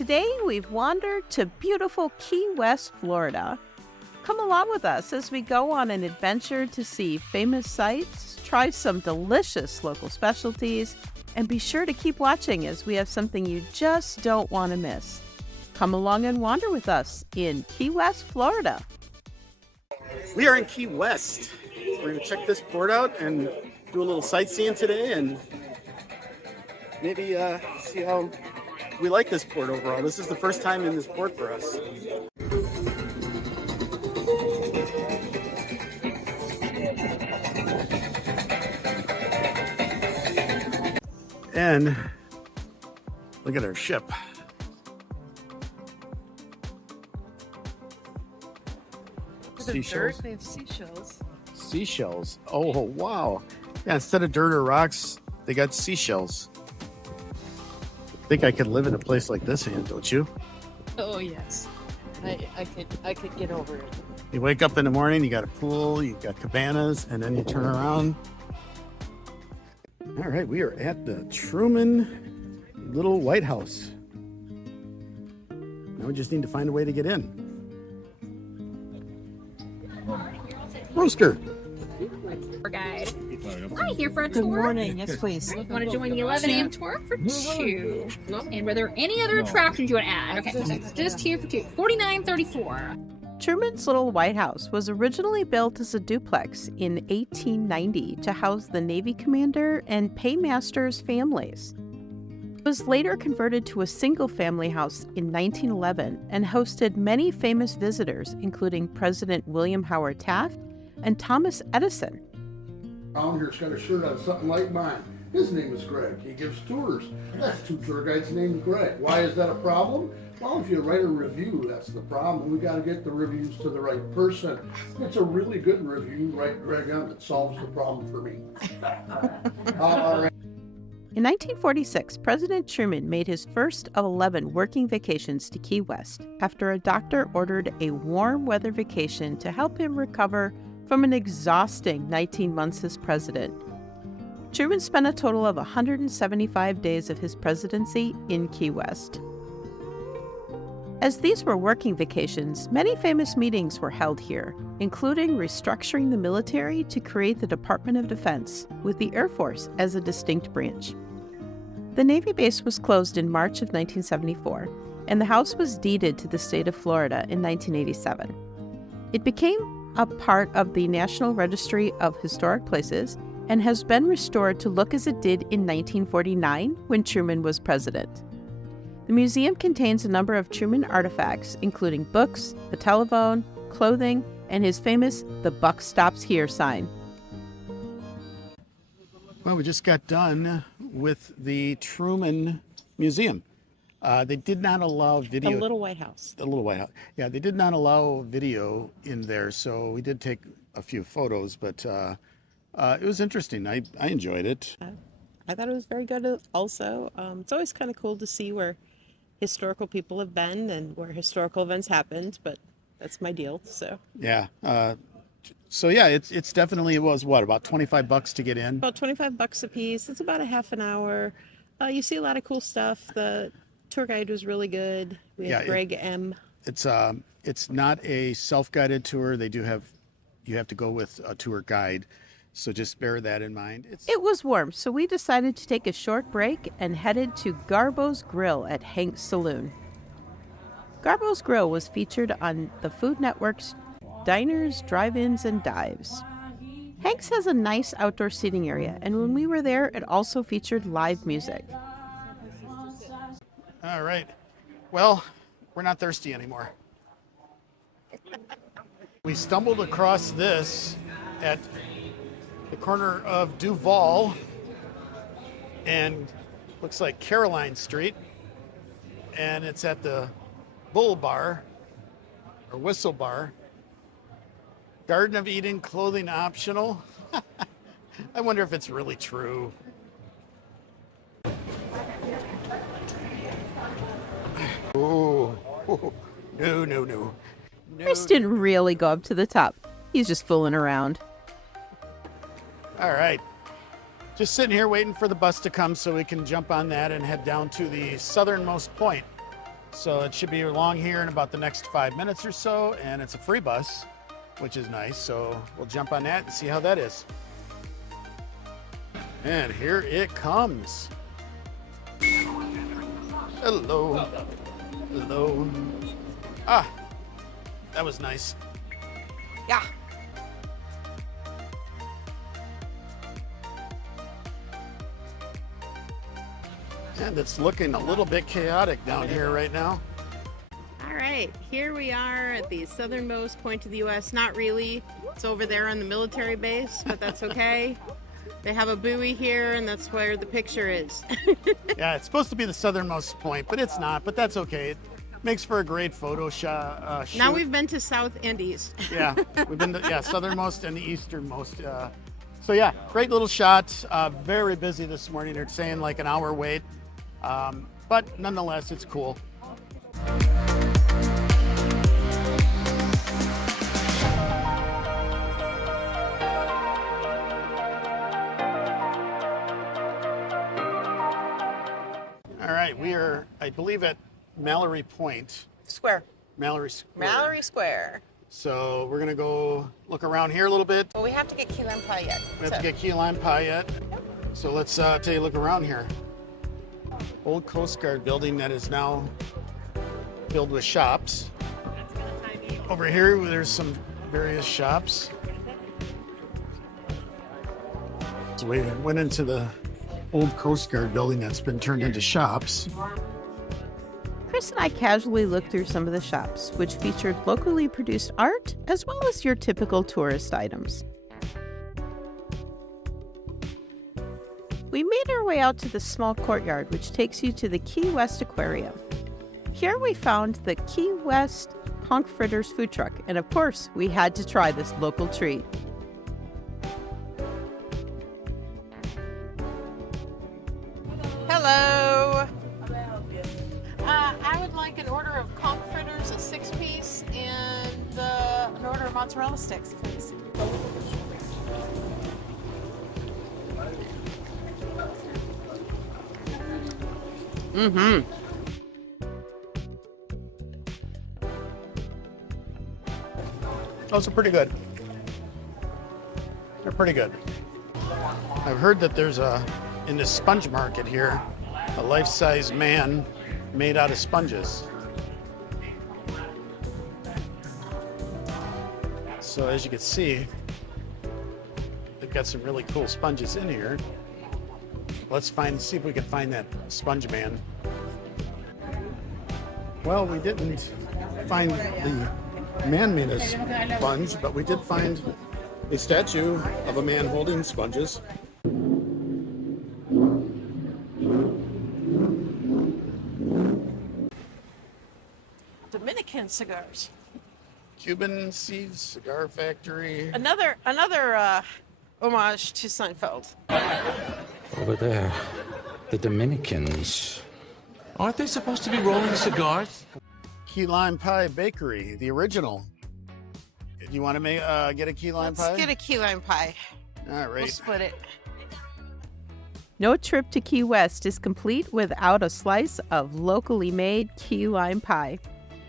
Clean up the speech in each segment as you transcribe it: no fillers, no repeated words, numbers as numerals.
Today we've wandered to beautiful Key West, Florida. Come along with us as we go on an adventure to see famous sights, try some delicious local specialties, and be sure to keep watching as we have something you just don't want to miss. Come along and wander with us in Key West, Florida. We are in Key West. We're going to check this port out and do a little sightseeing today and maybe see how we like this port overall. This is the first time in this port for us. And look at our ship. Seashells. They have seashells. Seashells. Oh, wow. Yeah, instead of dirt or rocks, they got seashells. I think I could live in a place like this, Ann, don't you? Oh yes, I could get over it. You wake up in the morning, you got a pool, you got cabanas, and then you turn around. All right, we are at the Truman Little White House. Now we just need to find a way to get in. Roaster. Tour guide. Hi, here for a Good tour. morning. Yes, please. Want to join the 11 a.m. tour for 2? And were there any other attractions you want to add? Okay, so just here for 2. $49.34. Truman's Little White House was originally built as a duplex in 1890 to house the Navy commander and paymasters' families. It was later converted to a single-family house in 1911 and hosted many famous visitors, including President William Howard Taft and Thomas Edison. Around here's got a shirt on something like mine. His name is Greg. He gives tours. That's 2 tour guides named Greg. Why is that a problem? Well, if you write a review, that's the problem. We got to get the reviews to the right person. It's a really good review, right, Greg? It solves the problem for me. All right. In 1946, President Truman made his first of 11 working vacations to Key West after a doctor ordered a warm weather vacation to help him recover from an exhausting 19 months as president. Truman spent a total of 175 days of his presidency in Key West. As these were working vacations, many famous meetings were held here, including restructuring the military to create the Department of Defense, with the Air Force as a distinct branch. The Navy base was closed in March of 1974, and the house was deeded to the state of Florida in 1987. It became a part of the National Registry of Historic Places and has been restored to look as it did in 1949 when Truman was president. The museum contains a number of Truman artifacts, including books, a telephone, clothing, and his famous "The Buck Stops Here" sign. Well, we just got done with the Truman Museum. They did not allow video. The Little White House. The Little White House. Yeah, they did not allow video in there, so we did take a few photos, but it was interesting. I enjoyed it. I thought it was very good also. It's always kind of cool to see where historical people have been and where historical events happened, but that's my deal, so. Yeah. So yeah, it's definitely, it was what, about $25 to get in? About $25 a piece. It's about a half an hour. You see a lot of cool stuff. The tour guide was really good. We had Greg M. It's not a self-guided tour. You have to go with a tour guide. So just bear that in mind. It was warm, so we decided to take a short break and headed to Garbo's Grill at Hank's Saloon. Garbo's Grill was featured on the Food Network's Diners, Drive-Ins, and Dives. Hank's has a nice outdoor seating area, and when we were there, it also featured live music. All right. Well, we're not thirsty anymore. We stumbled across this at the corner of Duval and looks like Caroline Street, and it's at the Bull Bar or Whistle Bar. Garden of Eden clothing optional. I wonder if it's really true. Oh, no. Chris didn't really go up to the top. He's just fooling around. All right. Just sitting here waiting for the bus to come so we can jump on that and head down to the southernmost point So it should be along here in about the next 5 minutes or so, and it's a free bus, which is nice. So we'll jump on that and see how that is. And here it comes. Hello. Hello. Ah, that was nice. Yeah. And it's looking a little bit chaotic down here right now. All right, here we are at the southernmost point of the U.S. Not really. It's over there on the military base, but that's okay. They have a buoy here, and that's where the picture is. Yeah, it's supposed to be the southernmost point, but it's not. But that's okay. It makes for a great photo shot. Shoot. Now we've been to South and East. Yeah, we've been to southernmost and the easternmost. So yeah, great little shot. Very busy this morning. They're saying like an hour wait, but nonetheless, it's cool. All right, we are, I believe, at Mallory Point. Square. Mallory Square. Mallory Square. So we're gonna go look around here a little bit. Well, we have to get key lime pie yet. We have to get key lime pie yet. So let's take a look around here. Old Coast Guard building that is now filled with shops. Over here, there's some various shops. So we went into the old Coast Guard building that's been turned into shops. Chris and I casually looked through some of the shops, which featured locally produced art as well as your typical tourist items. We made our way out to the small courtyard, which takes you to the Key West Aquarium. Here we found the Key West Honk Fritters food truck, and of course, we had to try this local treat. Hello. I would like an order of conch fritters, a 6-piece, and an order of mozzarella sticks, please. Mm-hmm. Those are pretty good. They're pretty good. I've heard that there's in the sponge market here, a life-size man made out of sponges. So as you can see, they've got some really cool sponges in here. Let's see if we can find that sponge man. Well, we didn't find the man made of sponge, but we did find a statue of a man holding sponges. Dominican cigars. Cuban Seeds Cigar Factory. Another homage to Seinfeld. Over there, the Dominicans. Aren't they supposed to be rolling cigars? Key Lime Pie Bakery, the original. Do you want to get a key lime pie? Let's get a key lime pie. All right. We'll split it. No trip to Key West is complete without a slice of locally made key lime pie.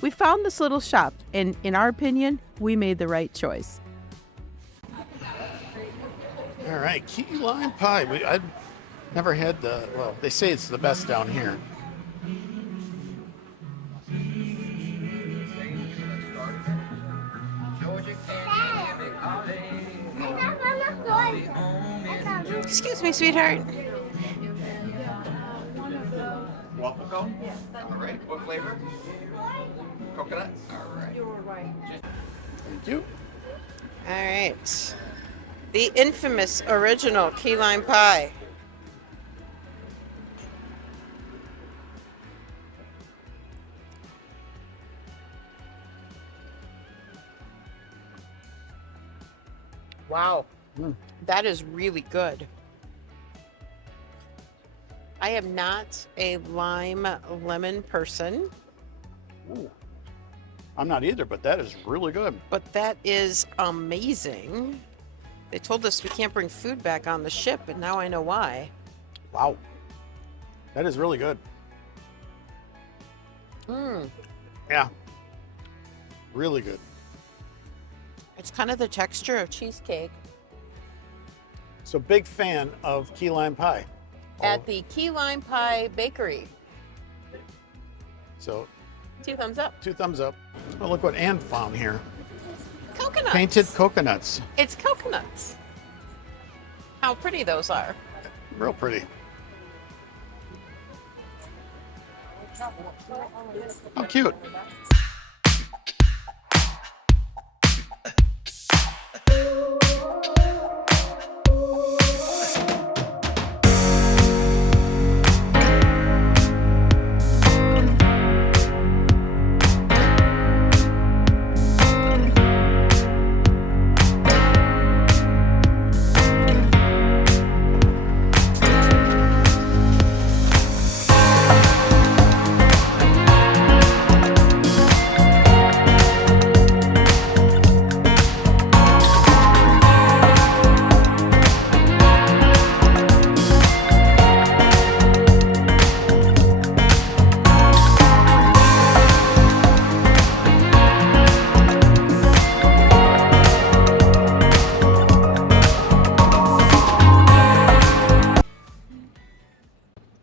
We found this little shop, and in our opinion, we made the right choice. All right, key lime pie. I've never had well, they say it's the best down here. Excuse me, sweetheart. Waffle cone? Yes. All right. What flavor? Coconut? All right. Thank you. All right. The infamous original key lime pie. Wow. That is really good. I am not a lime lemon person, Ooh. I'm not either, but that is really good. but that is amazing. They told us we can't bring food back on the ship, and now I know why. Wow. That is really good. Yeah. Really good. It's kind of the texture of cheesecake. So big fan of key lime pie. At the Key Lime Pie Bakery. So 2 thumbs up. 2 thumbs up. Oh, look what Ann found here. Coconuts. Painted coconuts. It's coconuts. How pretty those are. Real pretty. How cute.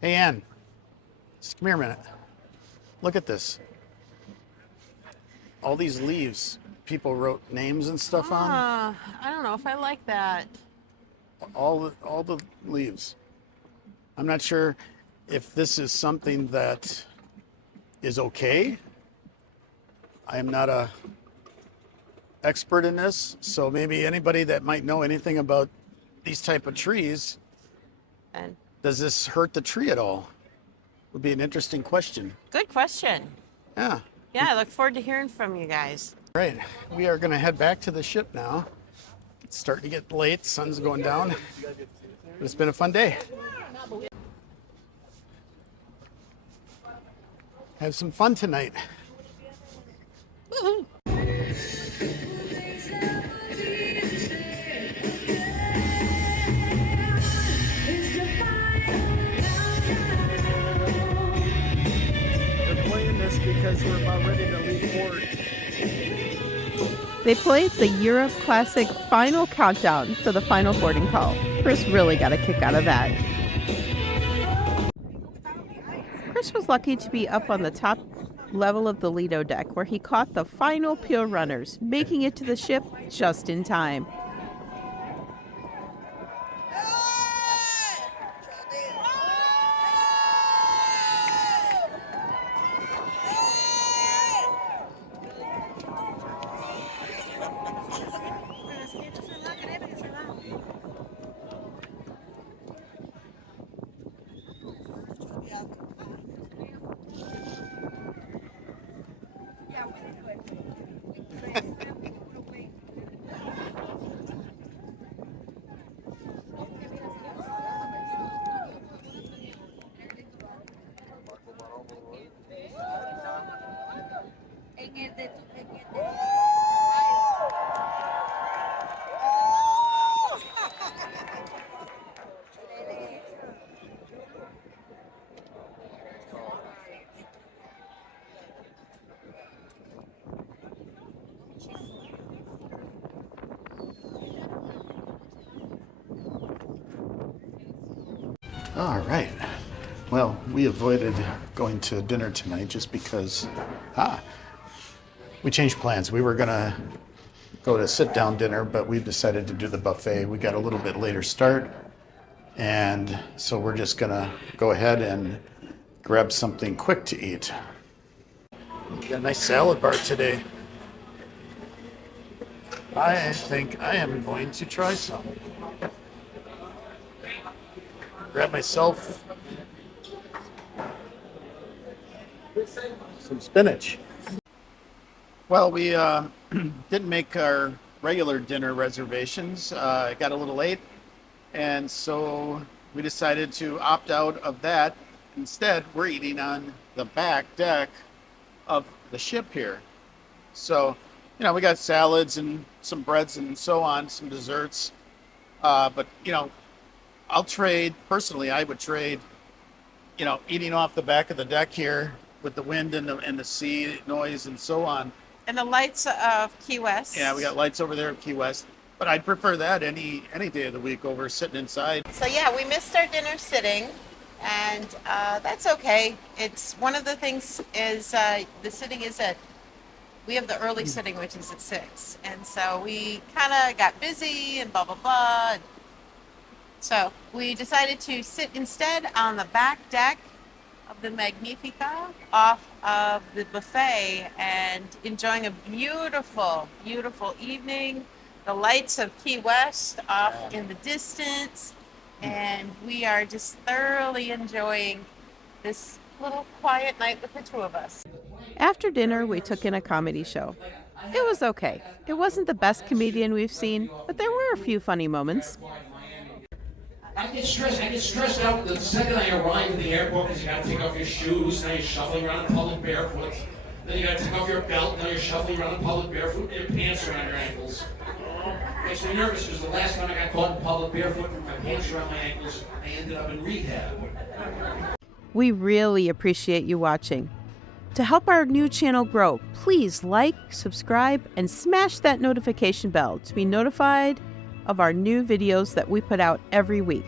Hey, Ann, just come here a minute. Look at this. All these leaves, people wrote names and stuff on. I don't know if I like that. All the leaves. I'm not sure if this is something that is okay. I am not a expert in this, so maybe anybody that might know anything about these type of trees, And does this hurt the tree at all? Would be an interesting question. good question. Yeah. Yeah, I look forward to hearing from you guys. Right. We are going to head back to the ship now. It's starting to get late. Sun's going down. It's been a fun day. Have some fun tonight. Woohoo. They're playing this because we're about ready to leave port. They played the Europe Classic final countdown for the final boarding call. Chris really got a kick out of that. Chris was lucky to be up on the top level of the Lido deck where he caught the final pier runners, making it to the ship just in time. All right. Well, we avoided going to dinner tonight just because we changed plans. We were gonna go to sit-down dinner, but we decided to do the buffet. We got a little bit later start, and so we're just gonna go ahead and grab something quick to eat. We got a nice salad bar today. I think I am going to try some. Grab myself some spinach. Well, we didn't make our regular dinner reservations. It got a little late, and so we decided to opt out of that. Instead, we're eating on the back deck of the ship here. So, you know, we got salads and some breads and so on, some desserts. But, you know, I would trade, you know, eating off the back of the deck here with the wind and the sea noise and so on. And the lights of Key West. Yeah, we got lights over there at Key West, but I'd prefer that any day of the week over sitting inside. So yeah, we missed our dinner sitting, and that's okay. It's one of the things is the sitting is at, we have the early sitting, which is at 6, and so we kind of got busy and blah blah blah. So we decided to sit instead on the back deck of the Magnifica off of the buffet and enjoying a beautiful, beautiful evening. The lights of Key West off in the distance, and we are just thoroughly enjoying this little quiet night with the two of us. After dinner, we took in a comedy show. It was okay. It wasn't the best comedian we've seen, but there were a few funny moments. I get stressed out the second I arrive at the airport because you gotta take off your shoes, now you're shuffling around in public barefoot. Then you gotta take off your belt, now you're shuffling around in public barefoot and your pants around your ankles. Makes me nervous because the last time I got caught in public barefoot with my pants around my ankles, I ended up in rehab. We really appreciate you watching. To help our new channel grow, please like, subscribe, and smash that notification bell to be notified of our new videos that we put out every week.